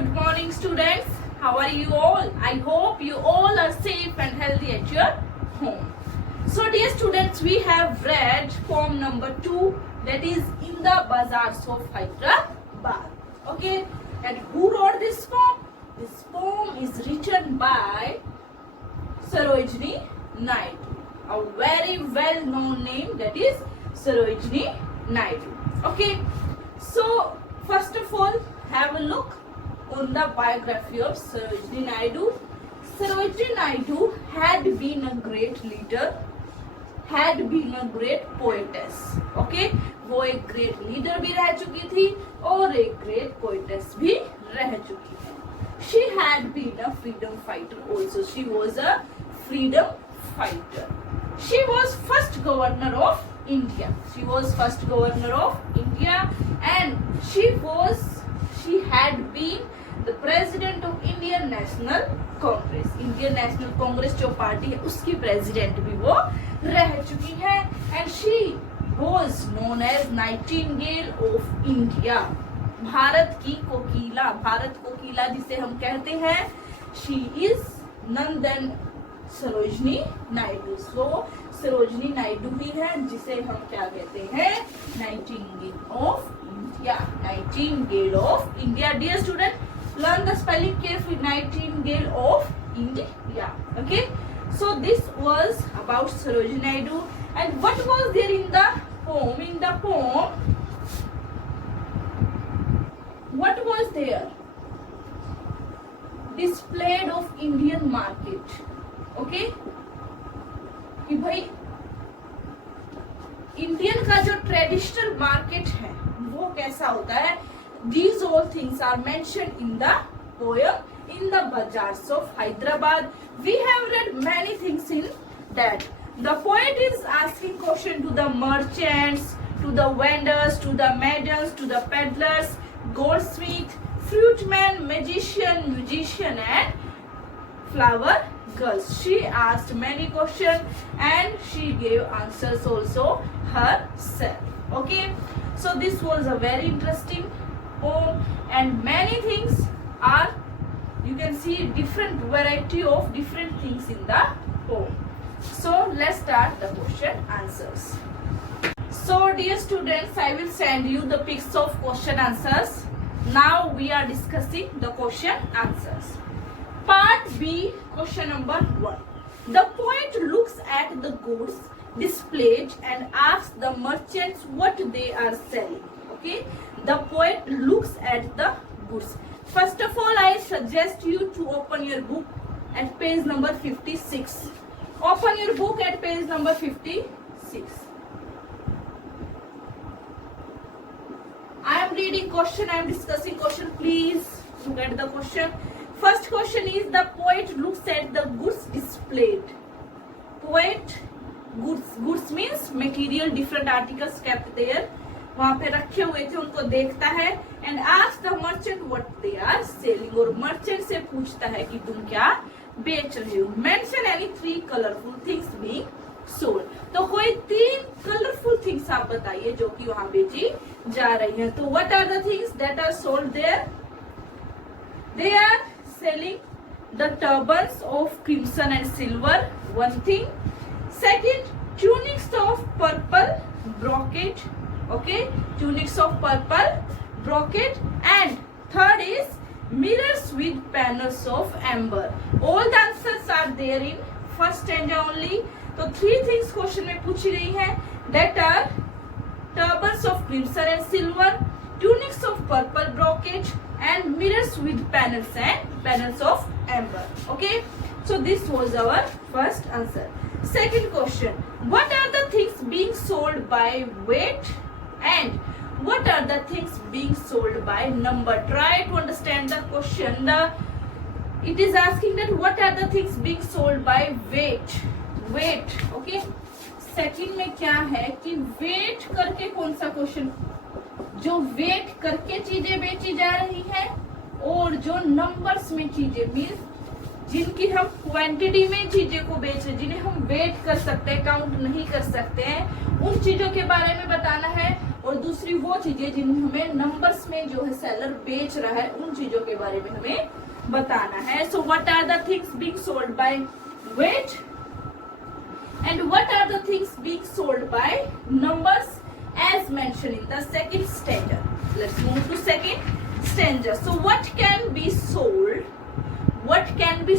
good morning students. How are you all? I hope you all are safe and healthy at your home. So dear students, we have read poem number 2, that is In the Bazaars of Hyderabad. Okay, and who wrote this poem? This poem is written by Sarojini Naidu, a very well known name, that is Sarojini Naidu. Okay, so first of all, have a look on the biography of Sarojini Naidu. Sarojini Naidu had been a great leader, had been a great poetess. Okay, वो एक great leader भी रह चुकी थी और एक great poetess भी रह चुकी है. She had been a freedom fighter also. She was a freedom fighter. She was first governor of India. She was first governor of India, and she had been the president of Indian National Congress. Indian National Congress जो party है उसकी president भी वो रह चुकी है. And she was known as Nightingale of India. Bharat की कोकिला, भारत कोकिला जिसे हम कहते हैं. She is none than Sarojini Naidu. सो सरोजनी नायडू ही है जिसे हम क्या कहते हैं, nightingale of India. Nightingale of India. Dear student, learn the spelling carefully. Nightingale of India. Okay, so this was about Sarojini Naidu. And what was there in the poem? In the poem, what was there? Displayed of Indian market. Okay, कि भाई Indian का जो traditional market है वो कैसा होता है. These all things are mentioned in the poem In the Bazaars of Hyderabad. We have read many things in that. The poet is asking question to the merchants, to the vendors, to the maidens, to the peddlers, goldsmith, fruitman, magician, musician, and flower girls. She asked many questions and she gave answers also herself. Okay, so this was a very interesting poem, and many things are, you can see different variety of different things in the poem. So let's start the question answers. So dear students, I will send you the pics of question answers. Now we are discussing the question answers. Part B, question number 1. The poet looks at the goods displayed and asks the merchants what they are selling. Okay, the poet looks at the goods. First of all, I suggest you to open your book at page number 56. Open your book at page number 56. I am reading question, I am discussing question. Please look at the question. First question is, the poet looks at the goods displayed. Poet, goods means material, different articles kept there. वहाँ पे रखे हुए थे उनको देखता है. And ask the merchant what they are selling. और merchant से पूछता है कि तुम क्या बेच रहे हो. Mention any 3 colourful things being sold. तो कोई 3 कलरफुल थिंग्स आप बताइए जो कि वहाँ बेची जा रही है. तो what are the things that are sold there? They are selling the turbans of crimson and silver, one thing. Second, tunics of purple brocade. Okay, tunics of purple brocade. And third is mirrors with panels of amber. All the answers are there in first stanza only. तो 3 things question में पूछी गई है, that are turbans of crimson and silver, tunics of purple brocade, and mirrors with panels of amber. Okay, so this was our first answer. Second question, what are the things being sold by weight and what are the things being sold by number? Try to understand the question. It is asking that what are the things being sold by weight. Okay, second में क्या है कि wait करके कौन सा question, जो wait करके चीजें बेची जा रही है और जो नंबर्स में चीजें, मीन्स जिनकी हम क्वांटिटी में चीजें को बेच रहे, जिन्हें हम वेट कर सकते हैं, काउंट नहीं कर सकते हैं, उन चीजों के बारे में बताना है. और दूसरी वो चीजें जिन हमें नंबर्स में जो है सेलर बेच रहा है उन चीजों के बारे में हमें बताना है. So what are the things being sold by weight and what are the things being sold by numbers as mentioned in the second stanza. Let's move to second stanza. So what can be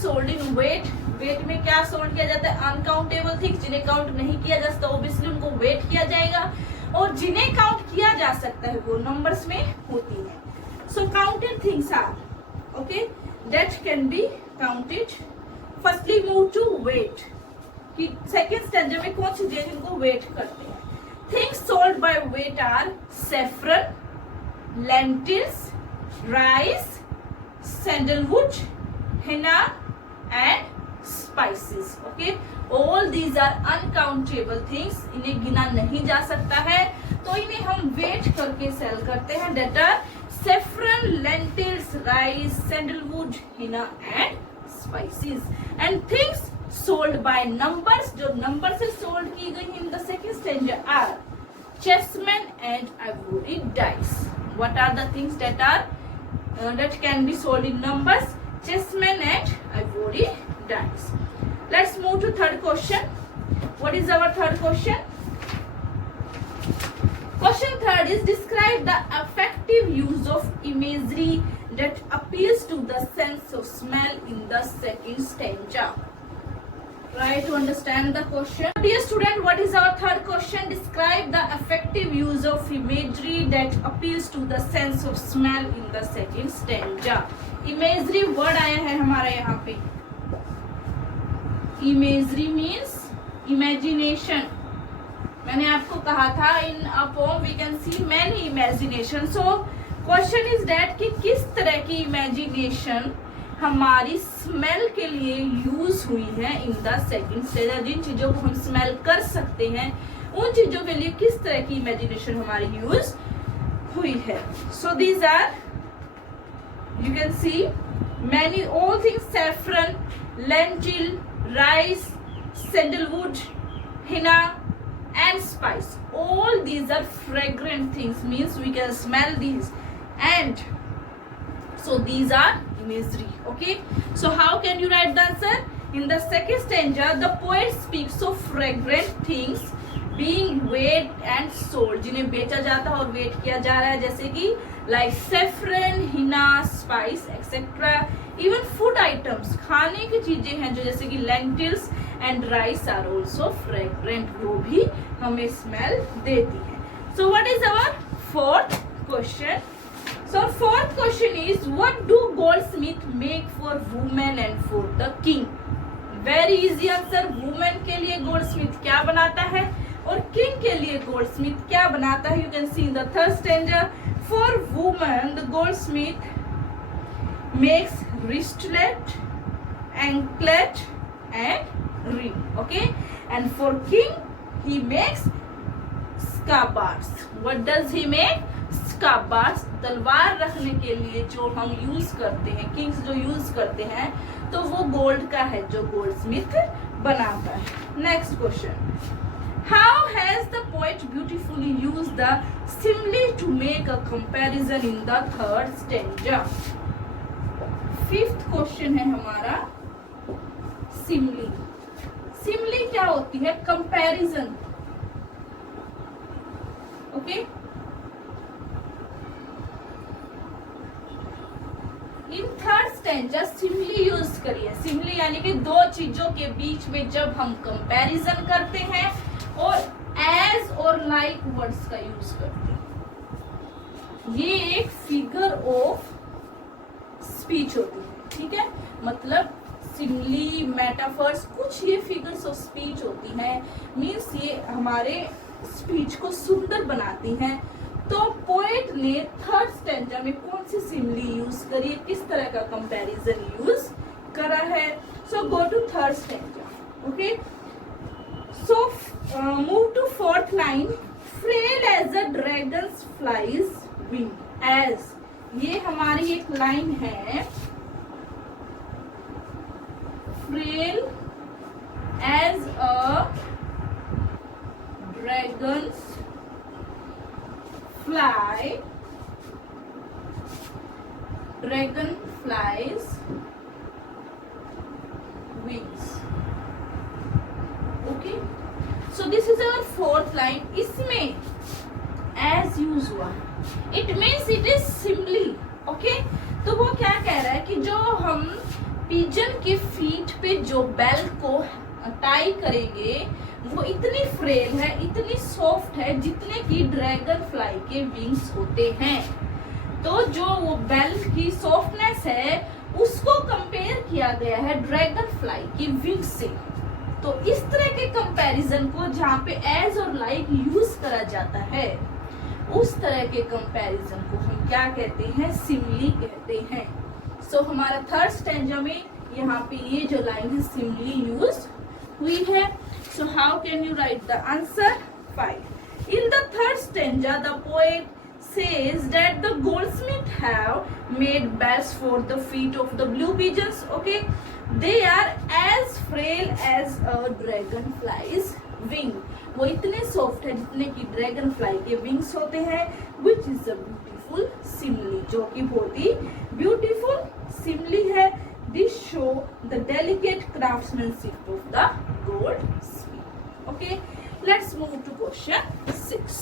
sold in weight. Weight में क्या sold किया जाता है? Uncountable things, जिन्हें count नहीं किया जा सकता ऑब्वियसली उनको वेट किया जाएगा, और जिन्हें काउंट किया जा सकता है वो नंबर्स में होती है. So counted things are okay that can be counted. Firstly move to weight कि सेकेंड स्टैंडर्ड में कौन सी चीजें जिनको वेट करते हैं. Things sold by weight are saffron, lentils, rice, sandalwood, henna and spices. Okay, all these are uncountable things. इन्हें गिना नहीं जा सकता है तो इन्हें हम वेट करके सेल करते हैं. That are saffron, lentils, rice, sandalwood, henna and spices. And things sold by numbers, जो नंबर से सोल्ड की गई in the second stanza are chessmen and ivory dice. What are the things that can be sold in numbers? Chessmen and ivory dice. Let's move to third question. What is our third question? Question third is describe the effective use of imagery that appeals to the sense of smell in the second stanza. Try to understand the question. Dear student, what is our third question? Describe the effective use of imagery that appeals to the sense of smell in the second stanza. Imagery word आया है हमारा यहाँ पे. Imagery means imagination. मैंने आपको कहा था in a poem we can see many imagination. So question is that कि किस तरह की imagination हमारी स्मेल के लिए यूज हुई है इन द सेकेंड स्टेज. जिन चीजों को हम स्मेल कर सकते हैं उन चीजों के लिए किस तरह की इमेजिनेशन हमारी यूज हुई है. So these are you can see many all things saffron, lentil, rice, sandalwood, henna and spice. All these are fragrant things means we can smell these and so these are imagery. Okay, so how can you write the answer? In the second stanza the poet speaks of fragrant things being weighed and sold. जिन्हें बेचा जाता है और wait किया जा रहा है, जैसे कि like saffron, henna, spice etc. even food items, खाने की चीजें हैं जो जैसे कि lentils and rice are also fragrant, वो भी हमें smell देती है. So what is our fourth question? So fourth question is what do goldsmith make for women and for the king? Very easy answer. women के लिए goldsmith क्या बनाता है और king के लिए goldsmith क्या बनाता है? You can see in the third stanza. For women the goldsmith makes wristlet, anklet and ring. Okay, and for king he makes scabbards. What does he make? स्काबार्ड्स, तलवार रखने के लिए जो हम यूज करते हैं, किंग्स जो यूज करते हैं तो वो गोल्ड का है जो गोल्डस्मिथ बनाता है. Next question. How has the poet beautifully used the simile to make a comparison in the third stanza. Fifth question है हमारा सिमली. सिमली क्या होती है? Comparison. Okay, in third stanza simile use करिए. सिमली यानी कि दो चीजों के बीच में जब हम कंपैरिजन करते हैं और एज और लाइक वर्ड्स का यूज करते हैं. ये एक फिगर ऑफ स्पीच होती है. ठीक है, मतलब सिमली, मेटाफर्स, कुछ ये फिगर्स ऑफ स्पीच होती हैं. मीन्स ये हमारे स्पीच को सुंदर बनाती हैं. तो पोएट ने थर्ड स्टैंजा में कौन सी सिमली यूज करी है, किस तरह का कंपैरिजन यूज करा है? So go to third stanza. Okay, so move to fourth line. Frail as a dragon's flies wing. As ये हमारी एक लाइन है. Frail as a dragon's fly, dragonflies wings. Okay, so this is our fourth line. इसमें as usual, it means it is simply. Okay, तो वो क्या कह रहा है कि जो हम पिजन के फीट पे जो बेल को टाई करेंगे वो इतनी फ्रेल है, इतनी सॉफ्ट है जितने की ड्रैगन फ्लाई के विंग्स होते हैं। तो जो वो बेल की सॉफ्टनेस है उसको कंपेयर किया गया है ड्रैगन फ्लाई की विंग्स से। तो इस तरह के कंपैरिजन को जहाँ पे एज और लाइक यूज करा जाता है उस तरह के कंपैरिजन को हम क्या कहते हैं, सिमिली कहते हैं। सो हमारा थर्ड स्टैंजा में यहाँ पे ये जो लाइन है सिमिली यूज हुई है। So how can you right the answer? 5. In the third stanza, the poet says that the goldsmith have made bells for the feet of the blue pigeons. Okay, they are as frail as a dragonfly's wing. वो इतने soft है जितने कि dragon fly के wings होते हैं। Which is a beautiful simile, जो कि बहुत ही ब्यूटीफुल सिमिली है। This show the delicate craftsmanship of the goldsmith. Okay, let's move to question 6.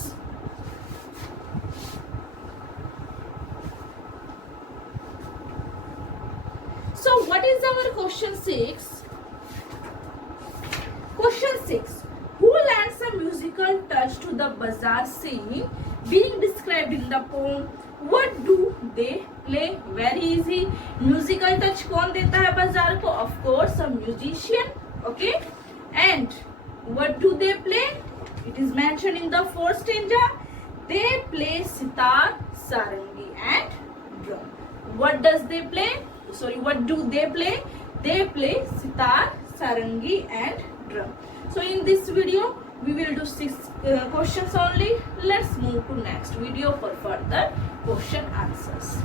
So what is our question 6? Question 6. Who lends a musical touch to the bazaar scene being described in the poem? What do they play? Very easy. Musical touch कौन देता है बाजार को? Of course, a musician. Okay. And what do they play? It is mentioned in the fourth stanza. They play sitar, sarangi, and drum. What does they play? Sorry, what do they play? They play sitar, sarangi, and drum. So in this video we will do 6 questions only. Let's move to next video for further question answers.